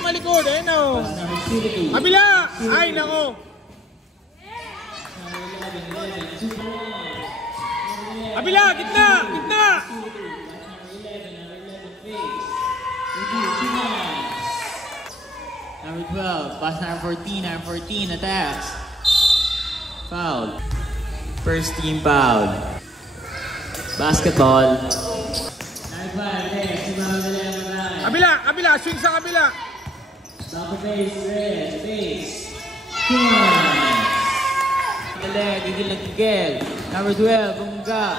Malikod, ayun o. Kabila! Ay, nako. Kabila, gitna! Gitna! Number 12, pass number 14, attacks. Foul. First team foul. Basketball. Kabila, kabila, swing sa kabila. Top of base, red, base. Points. Gigil. Number 12, bumungga.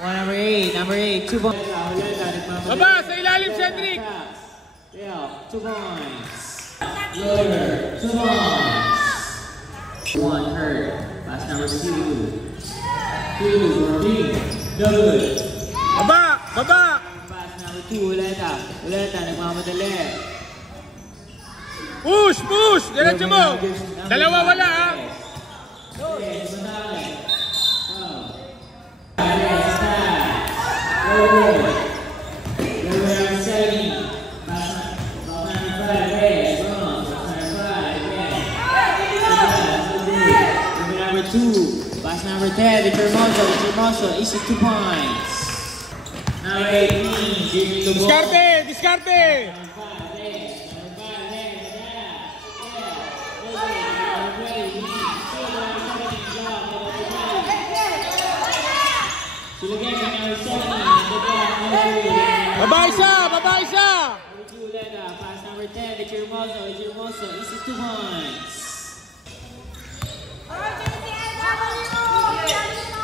Number 8, 2 points. Baba, sa ilalim, Cedric. Yeah, 2 points. Lower, 2 points. 1 hurt. Pass number 2. 2, 14. No good. Baba, baba. Pass number 2, uleta, nagmamadali. Push, push. Diretso mo. Dalawa wala, ha. Number 2, pass number 10, Victor Mozo, easy 2 points. Number 18, Diskarte, diskarte. Baba isa, baba isa. Pass number 10, Victor Mozo, easy 2 points.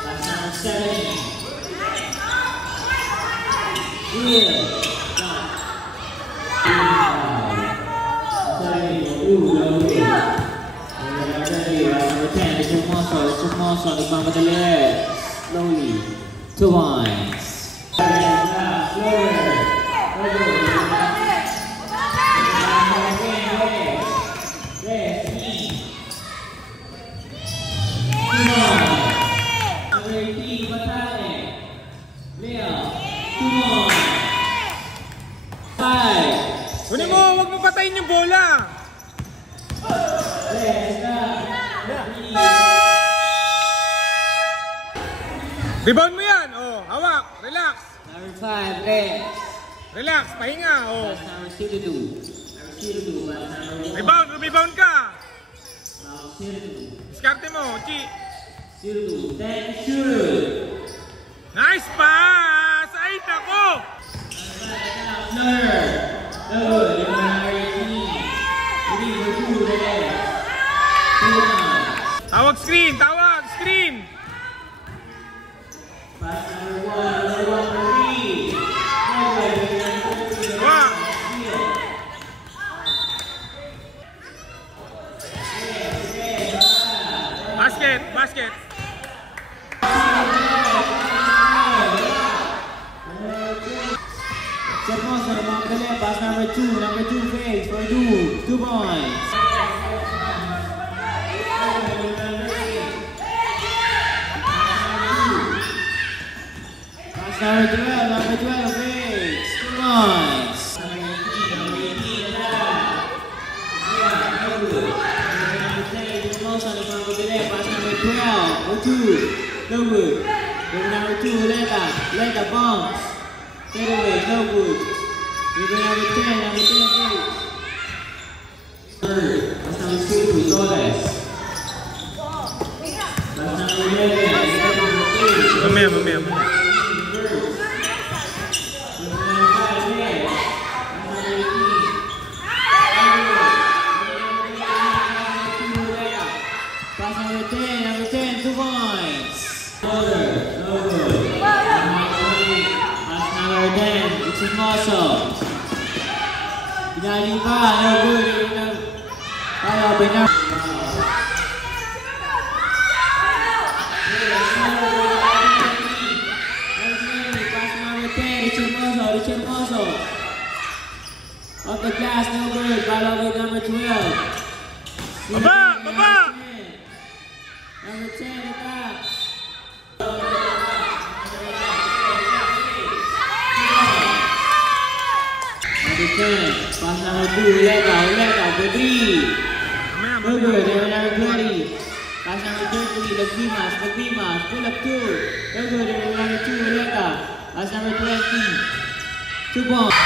Pass number 7. Victor Mozo, nagmamadali. Slowly. 2 points. Kunin mo, huwag mo patayin yung bola. Rebound mo yan. Oh, hawak. Relax. Number 5, red. Relax, pahinga. Oh. Pass number 2. Rebound, rebound ka. Diskarte mo, Chi. 2, then shoot. Nice pass! Ay, nako! Tawag screen! Tawag screen! Pass number 1, Wow! Basket! Basket! Pass number 2 fades for 2 points. Pass number 12 fades, 2 points. Pass number 12 for 2, no good. Number 2, Leta bounce. Take away, no good. Number 10, eight. Third, pass number 2, Torres. Pass number 11, Mamaya. Pass number 10, 2 points. No good. Pass number 10, Victor Mozo. Pinaling pa, no good. Kaya, Benar. Pass number 10, Richard Mozo. Off the glass, no good. Follow with number 12. Baba! Baba! Number 10, attack. number 10. Pass number 2, Uleka for 3. Mamaya, No mamaya. good, dribble number 20. Pass number 30, Lagdimas, pull up 2. No good, dribble number 2, Uleka. Pass number 20. 2 points.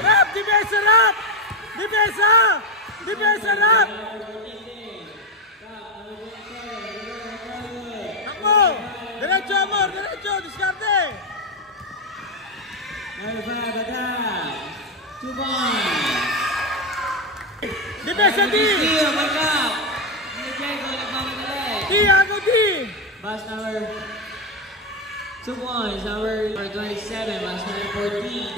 Rap! Depensa, rap! Depensa! Depensa, rap! Takbo! Diretso, amor! Diretso! Diskarte! Number 5, attack. 2 points. Depensa, D! Steal, wake up. Diego, nagmamadali. D! Ako, D! Pass number 2 points. Number 27, pass number 14.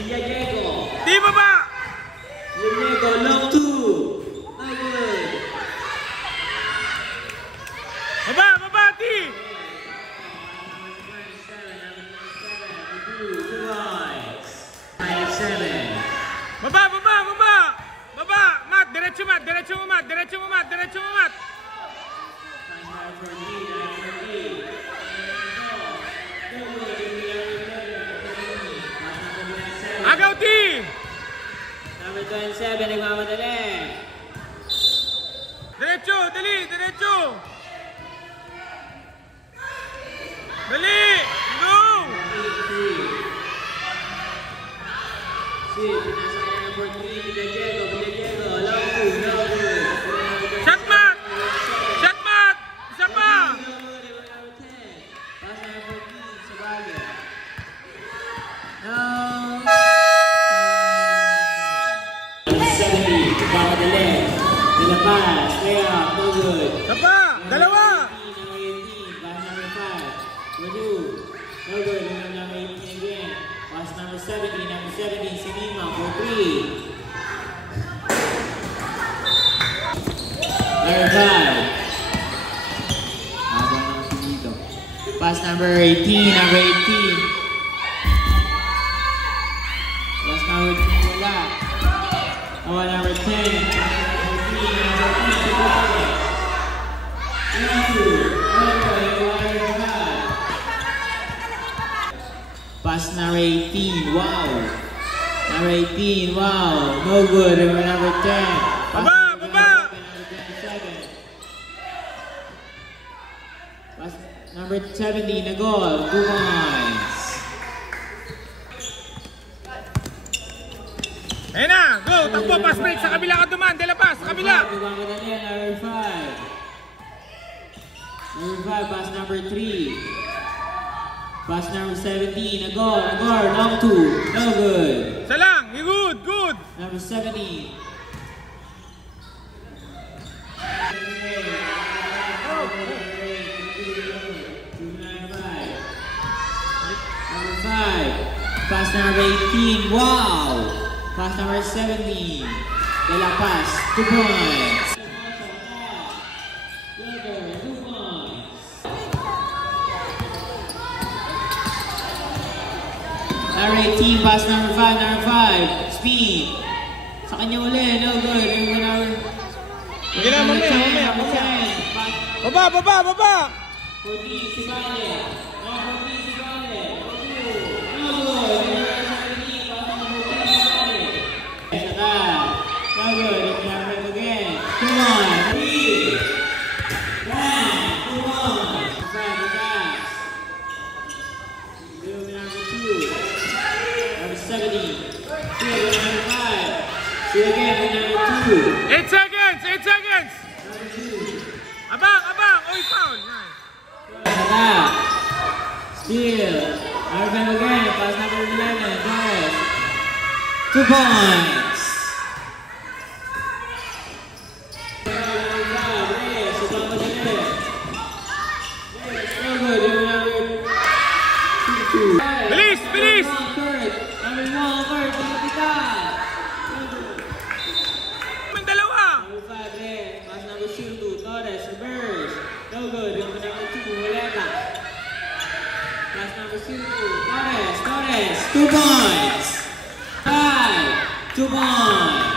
Diego. D, baba! Diego, long 2. No good. Baba! Baba, D! 2 points. 97. Baba! Baba! Baba! Baba! Mat! Diretso, mat! Diretso mo, mat! Diretso mo, mat! Diretso mo, mat! Agaw, D! Number 27, nagmamadali. Diretso! Dali! Diretso! Dali! Go! Shot, mat! Shot, mat! Isa pa! Isa pa! Dalawa! Number 17, Sinima for 3. Number 5. Pass number 18, number 18. Pass number 2, wala. Number 10, pass number 18, wow. Number 18, wow. No good. Number 10. Baba! Baba! Pass number 17, na goal. 2 points. Ayun na! Go! Takbo! Pass break! Sa kabila ka duman! Dela pass! Sa kabila! Number 5. Number 5, pass number 3. Pass number 17, a goal, long 2, no good. Isa lang! Good! Good! Number 17. Number 5. Pass number 18, wow! Pass number 17. De La Paz, 2 points. Number 18, pass number 5, speed. Sa kanya uli, no good. Sige lang, mamaya. Baba! Baba! Baba! 14, si Vale. Number 14, si Vale. No good. Number 17, pass number 14, si Vale. Saka. No good. Number again. 2 on. 3. 1. 2 on. 5, pass. Number 2. 70. Number 5. See again with number 2. 8 seconds! 8 seconds! Number 2. Abang! Abang! Oy, foul! Nice. Attack. Steal. Arvin again. Pass number 11. Torres. 2 points. Bilis! Bilis! Number 1, Kurt. May dalawa! Number 5, Red. Pass number 2, Torres. Reverse. No good. Number 2, Muleta. Pass number 2, Torres. Torres. 2 points. 5. 2 points.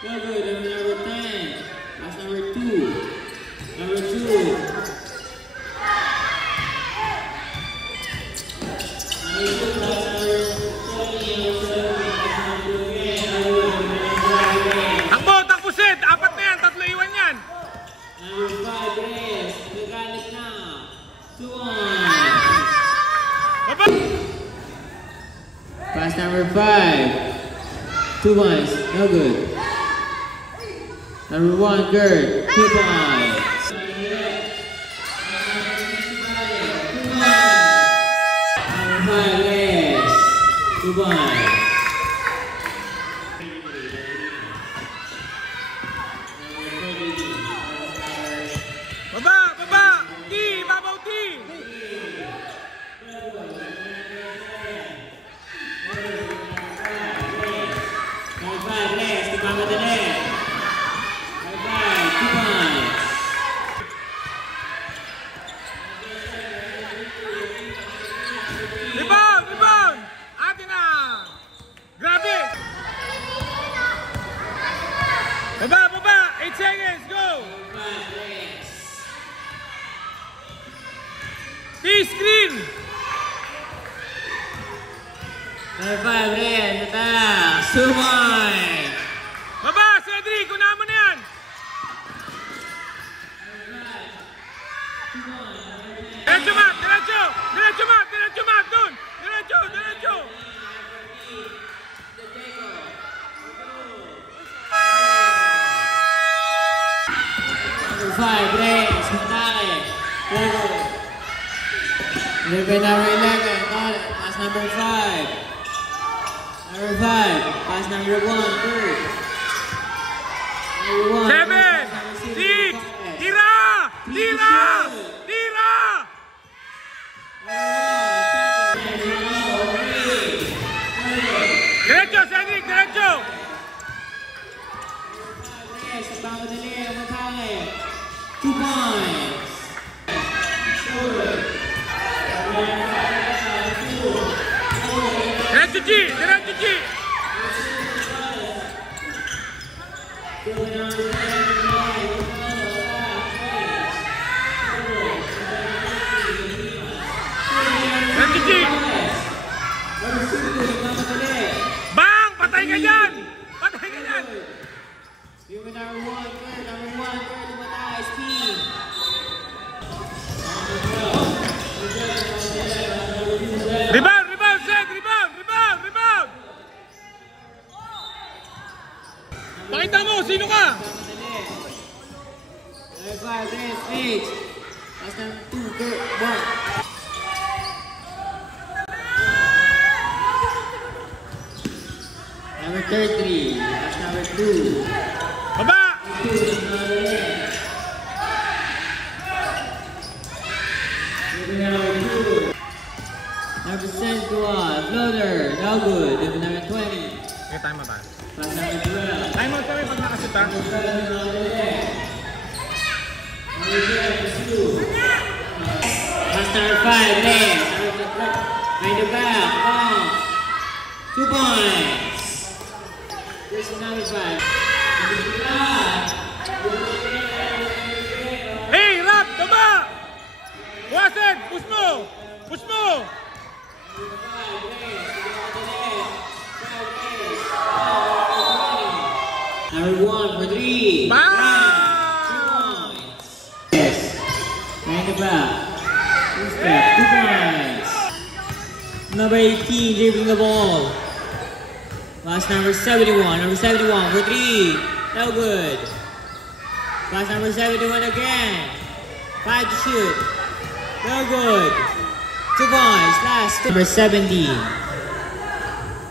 No good. Number 10. Pass number 2. Number 2. Takbo, takbusin! Apat na yan, tatlo iwan yan! Number 5, Reyes. Nagalit na. 2-1. Baba! Pass number 5. 2 points. No good. Number 1, Gert. 2 points. Number 5, Reyes. 2 points. Baba! Baba! T! Babaw T! Number 5, Reyes. Tignan the net. Number 5, 2 points. Rebound! Rebound! Atin na! Grabe! Baba! Baba! 8 seconds! Go! Number 5, Reyes. T-screen! Number 5, Reyes. Attack. 2 points. Baba! Cedric! Kunahan mo na yan! Diretso, Mac! Diretso! Diretso, Mac! Diretso, Mac! Doon! Diretso! Diretso! Number 5, Reyes. Attack. Number 11, pass number 5. Number 5, pass number 1, Kurt. Number 1, 7! 6! Tira! Tira! Tira! Diretso, Cedric! Diretso! Yes, pagmamadali ang matake. 2 points. Diretso, G! Diretso, G! Diretso, G! Bang! Patay ka dyan! Patay ka dyan! Yung number 1, Kurt. Number 1, Kurt. Tumatay. Speed. Rebound! Rebound, Zed! Rebound! Rebound! Rebound! Pakita mo, sino ka? Number 5, Reyes. Page. Pass number 2, Kurt. 1. Number 33, pass number 2. Baba! Number 10, floater, no good. Number 20, Sige, time out tayo. pass number 12. Time out kami pag nakasita. Pass number 5, Reyes. Right the back, long. 2 points. This is number 5. Hey, Rap! Baba! Buwasin! Push mo! Push mo! Number 1 for 3. Bang! Yes. Right the back. 2 step, 2 points. Number 18, dribbling the ball. Pass number 71. Number 71 for 3. No good. Pass number 71 again. 5 to shoot. No good. 2 points. Last. Number 17.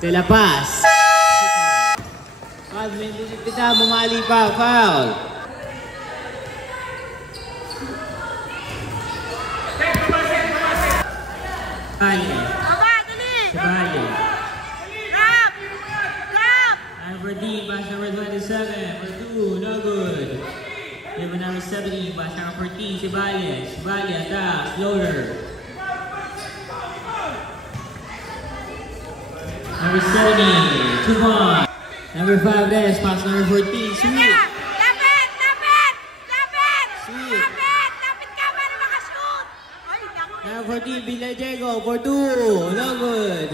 De La Paz. 5 minutes kita, bumali pa. Foul. Bali. Bali. Number 14, pass number 27 for 2, no good. Number 17, pass number 14, Sibalias. Sibalias, attack, floater. Number 70, 2 points. Number 5 there, pass number 14, sweet. Lapit! Lapit! Lapit! Sweet. Lapit! Lapit ka para makashoot! Ay, naku. Number 14, Villa Diego for 2. No good.